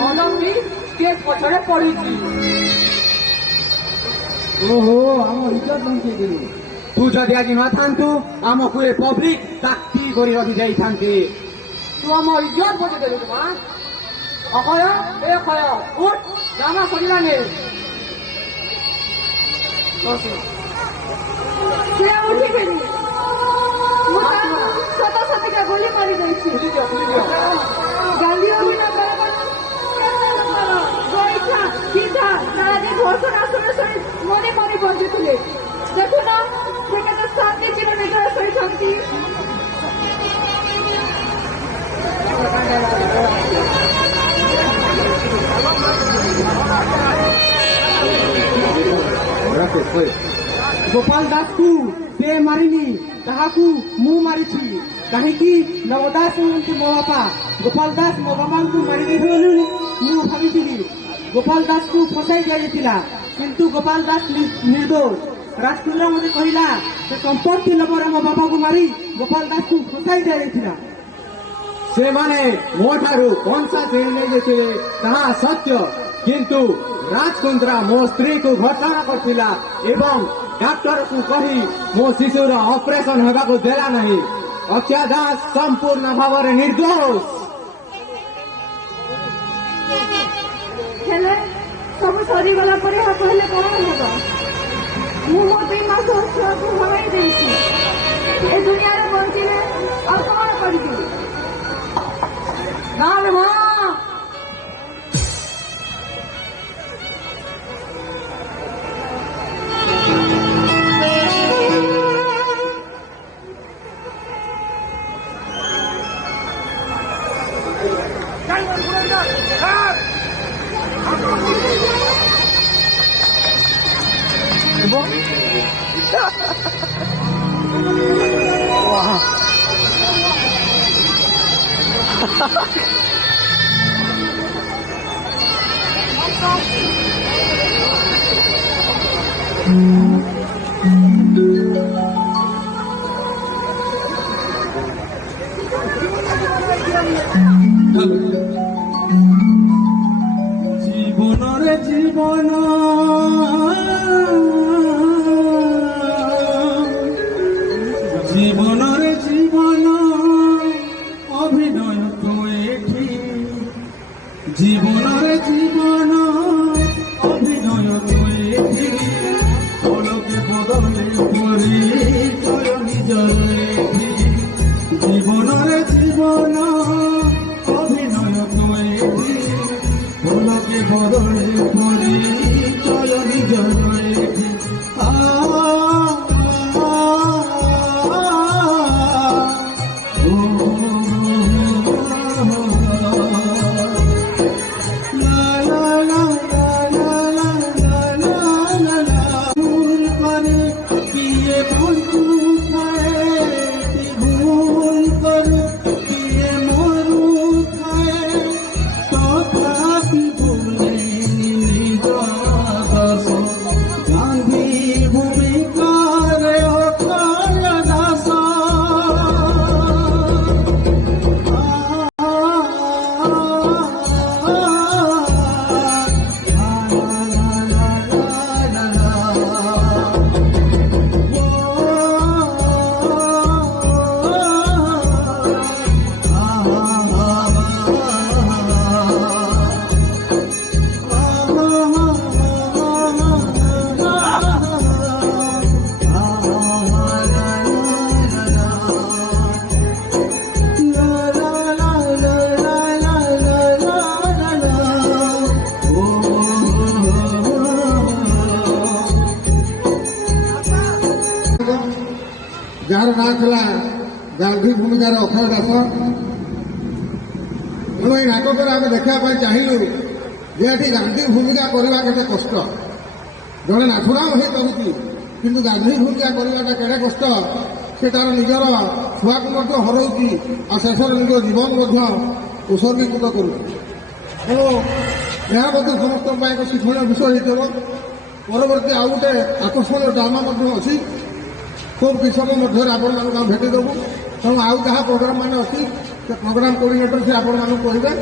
ମଦମି stage ପଛରେ ପଡିଛି। ଓହୋ ଆମ ଇଜ୍ଜତ ବଞ୍ଚେଇଦେଲୁ। ତୁ ଯଦି ଆଜି ନଥାନ୍ତୁ ଆମକୁ ଏ ପବ୍ଲିକ ତାକ୍ତି କରି ରଖି ଯାଇଥାନ୍ତେ। ତୁ ଆମ ଇଜ୍ଜତ ବଞ୍ଚେଇଦେଲୁ ମା। ଅକୟ ଏ କୟ ଉଠ ଡ୍ରାମା ସରିଲାନି। ସେ ଉଠିବେନି। ମୁଁ ସତ ସତିକା ଗୁଳି ମାରି ଦେଇଛି। ଗାଲିଓ ବିନା ଗୋଇଠା ସିଧା ନାଳରେ ଘୋଷଣା ଶୁଣି ଶୁଣି ମରି ମରି ବଞ୍ଚୁଥିଲେ। ଦେଖୁନ ସେ କେତେ ଶାନ୍ତି ଚିର ନିଦ୍ରା ଶୋଇଛନ୍ତି। ଗୋପାଳ ଦାସକୁ ସେ ମାରିନି, ତାହାକୁ ମୁଁ ମାରିଛି। କାହିଁକି ନବଦାସ ହୁଅନ୍ତି ମୋ ବାପା। ଗୋପାଳ ଦାସ ମୋ ବାପାଙ୍କୁ ମାରିଦେଇଥିବ ବୋଲି ମୁଁ ଭାବିଥିଲି। ଗୋପାଳ ଦାସକୁ ଫସାଇ ଦିଆଯାଇଥିଲା, କିନ୍ତୁ ଗୋପାଳ ଦାସ ନିର୍ଦୋଷ। ରାଜକୁମାର ମୋତେ କହିଲା ସେ ସମ୍ପତ୍ତି ଲୋଭରେ ମୋ ବାପାକୁ ମାରି ଗୋପାଳ ଦାସକୁ ଫସାଇ ଦିଆଯାଇଥିଲା। ସେମାନେ ମୋ ଠାରୁ କଂସା ଛିଣି ନେଇଯାଇଥିଲେ ତାହା ସତ୍ୟ, କିନ୍ତୁ ରାଜକୁନ୍ଦ୍ରା ମୋ ସ୍ତ୍ରୀକୁ ଘଟଣା କରିଥିଲା ଏବଂ ଡାକ୍ତରକୁ କହି ମୋ ଶିଶୁର ଅପରେସନ ହେବାକୁ ଦେଲା ନାହିଁ। ଅକ୍ଷୟ ଦାସ ସମ୍ପୂର୍ଣ୍ଣ ଭାବରେ ନିର୍ଦ୍ଦୋଷ। ହେଲେ ସବୁ ସରିଗଲା ପରେ କହିଲେ କଣ ହେବ? ମୁଁ ମୋ 2 ମାସ ଛୁଆକୁ ହରାଇ ଦେଇଛି। ଏ ଦୁନିଆରେ ବଞ୍ଚିଲେ ଆଉ କଣ କରିବି? ନା ରେ ମା, জীবনরে জীবন জীবনরে জীবন অভিনয় তো এটি। জীবনরে জীবন অভিনয় তো এটি। পলকে বদলে পরিচয় নিজর এটি। জীবনরে জীবন অভিনয় তো এটি। পলকে বদলে পরিচয় নিজর এটি। जार ना था गांधी भूमिकार अक्षय दास तेणु ये नाटक आम देखापी चाहलु जे गांधी भूमिका करवा के कष्ट जड़े नाथुराम ही करुच्ची किंतु गांधी भूमिका करवाटा केड़े कष्ट से तार निजर छुआ को हरउची आ शेष निज जीवन उत्सर्गीकृत करुच्ची तेणु यह समस्त एक शिक्षण विषय हो परवर्ती आउ गोटे आकर्षण ड्रामा अच्छी खूब किस समय मध्य आप भेटिदेबू तेणु आउ जहाँ प्रोग्राम मान अच्छी से प्रोग्राम कोर्डिनेटर से आपण कहे